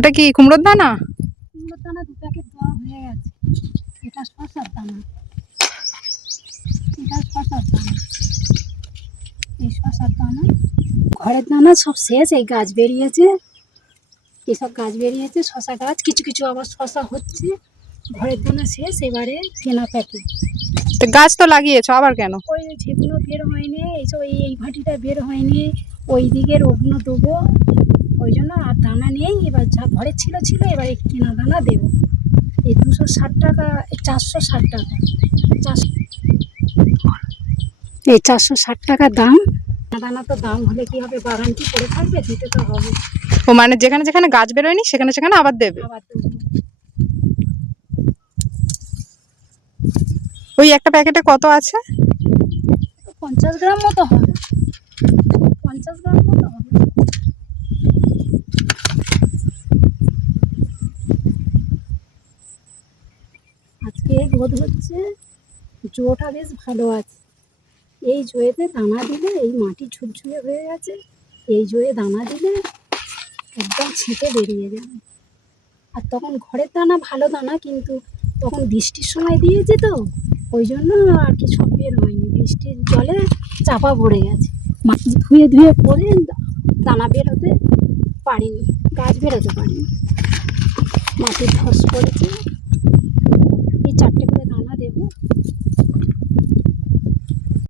ওটা কি কুমড়োর দানা? কুমড়োর দানা 2 প্যাকেট দেওয়া হয়ে গেছে। এটা শসার দানা, এটা শসার দানা, এই শসার দানা। ঘরের দানা সব শেষ। এই গাছ বেরিয়েছে, এসব গাছ বেরিয়েছে, শসা গাছ। কিছু কিছু আবার শসা হচ্ছে। ঘরের দানা শেষ, এবারে কেনা প্যাকেট। তো গাছ তো লাগিয়েছো, আবার কেন? ওই যেগুলো বের হয়নি, এইসব এই ভাটিটা বের হয়নি, ওই দিকের ওগুলো দেবো, ওই জন্য। আর দানা নেই, এবার যা ঘরে ছিল ছিল, এবার এই কেনা দানা দেবো। এই 260 টাকা, 460 টাকা, এই 460 টাকা দাম। দানা তো দাম হলে কি হবে, বাগান কি করে থাকবে, দিতে তো হবে। ও মানে যেখানে যেখানে গাছ বেরোয়নি সেখানে সেখানে আবার দেবে? আবার দেবো। ওই একটা প্যাকেটে কত আছে? 50 গ্রাম মতো হবে, 50 গ্রাম মতো হবে। আজকে রোদ হচ্ছে, জোটা বেশ ভালো আছে। এই জোয়েতে দানা দিলে, এই মাটি ঝুরঝুরে হয়ে গেছে, এই জোয়ে দানা দিলে একদম ছিটে বেরিয়ে যাবে। আর তখন ঘরের দানা ভালো দানা, কিন্তু তখন বৃষ্টির সময় দিয়েছি তো, ওই জন্য আর কি সব বের হয়নি। বৃষ্টির জলে চাপা পড়ে গেছে, মাটি ধুয়ে ধুয়ে পড়ে দানা বেরোতে পারিনি, গাছ বেরোতে পারিনি, মাটির ধস পড়েছে।